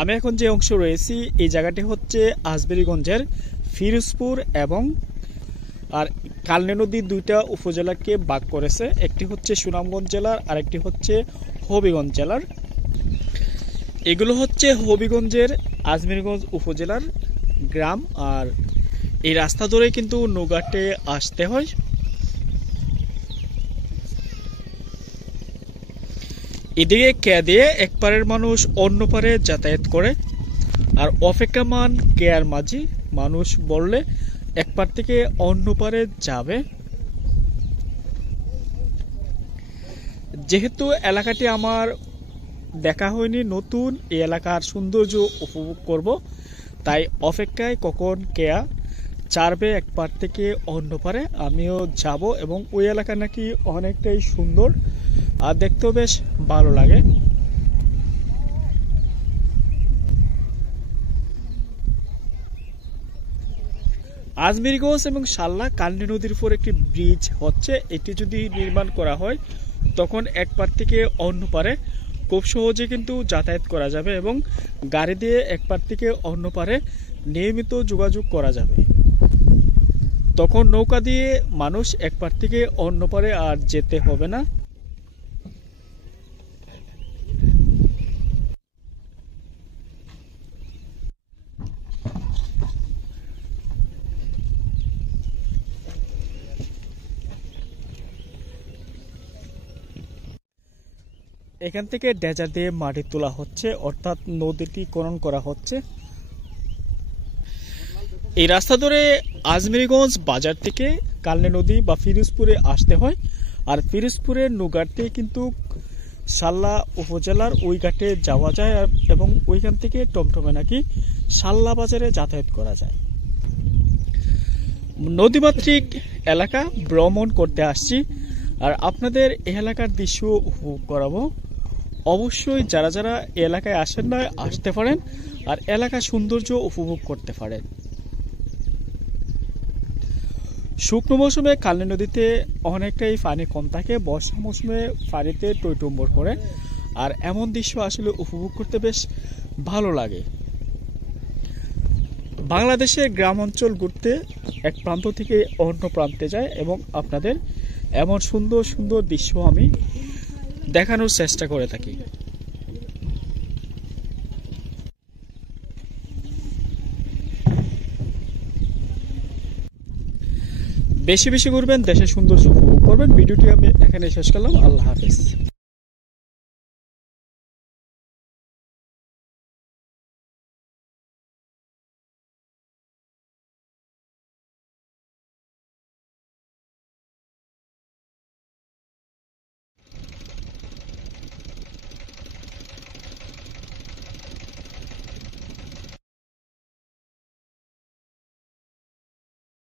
আমি এখন যে অংশ রয়েছি এই জায়গাটি হচ্ছে আজমেরীগঞ্জের ফিরোজপুর এবং আর কালনী নদী দুইটা উপজেলাকে ভাগ করেছে। একটি হচ্ছে সুনামগঞ্জ জেলার আর একটি হচ্ছে হবিগঞ্জ জেলার। এগুলো হচ্ছে হবিগঞ্জের আজমেরীগঞ্জ উপজেলার গ্রাম। আর এই রাস্তা ধরে কিন্তু নৌঘাটে আসতে হয়। এদিকে কেদে এক পারের মানুষ অন্য পারে যাতায়াত করে, আর অপেক্ষামান কেয়ার মাঝি মানুষ বললে এক পার থেকে অন্য পারে যাবে। যেহেতু এলাকাটি আমার দেখা হয়নি, নতুন এই এলাকার সৌন্দর্য উপভোগ করব, তাই অপেক্ষায় কখন কেয়া ছাড়বে এক পার থেকে অন্য পারে আমিও যাব। এবং ওই এলাকা নাকি অনেকটাই সুন্দর আর দেখতেও বেশ ভালো লাগে। আজমেরীগঞ্জ এবং শাল্লা কালনী নদীর উপর একটি ব্রিজ হচ্ছে। এটি যদি নির্মাণ করা হয় তখন এক পার থেকে অন্য পারে খুব সহজে কিন্তু যাতায়াত করা যাবে এবং গাড়ি দিয়ে এক পার থেকে অন্য পারে নিয়মিত যোগাযোগ করা যাবে। তখন নৌকা দিয়ে মানুষ এক পার থেকে অন্য পারে আর যেতে হবে না। এখান থেকে ডেজার দিয়ে মাটি তোলা হচ্ছে, অর্থাৎ নদীটি খনন করা হচ্ছে। এই রাস্তা ধরে আজমেরীগঞ্জ বাজার থেকে কালনী নদী বা ফিরোজপুরে আসতে হয়। আর ফিরোজপুরের নৌঘাট থেকে কিন্তু শাল্লা উপজেলার ওই ঘাটে যাওয়া যায় এবং ওইখান থেকে টমটমে নাকি শাল্লা বাজারে যাতায়াত করা যায়। নদীমাতৃক এলাকা ভ্রমণ করতে আসছি আর আপনাদের এই এলাকার দৃশ্য উপভোগ করাবো। অবশ্যই যারা যারা এলাকায় আসেন না আসতে পারেন আর এলাকার সৌন্দর্য উপভোগ করতে পারেন। শুকনো মৌসুমে কালনী নদীতে অনেকটাই পানি কম থাকে, বর্ষা মৌসুমে পানিতে টইটুম্বর করে। আর এমন দৃশ্য আসলে উপভোগ করতে বেশ ভালো লাগে। বাংলাদেশের গ্রাম অঞ্চল ঘুরতে এক প্রান্ত থেকে অন্য প্রান্তে যায় এবং আপনাদের এমন সুন্দর সুন্দর দৃশ্য আমি দেখানোর চেষ্টা করে থাকি। বেশি বেশি ঘুরবেন, দেশের সৌন্দর্য উপভোগ করবেন। ভিডিওটি আমি এখানে শেষ করলাম। আল্লাহ হাফেজ।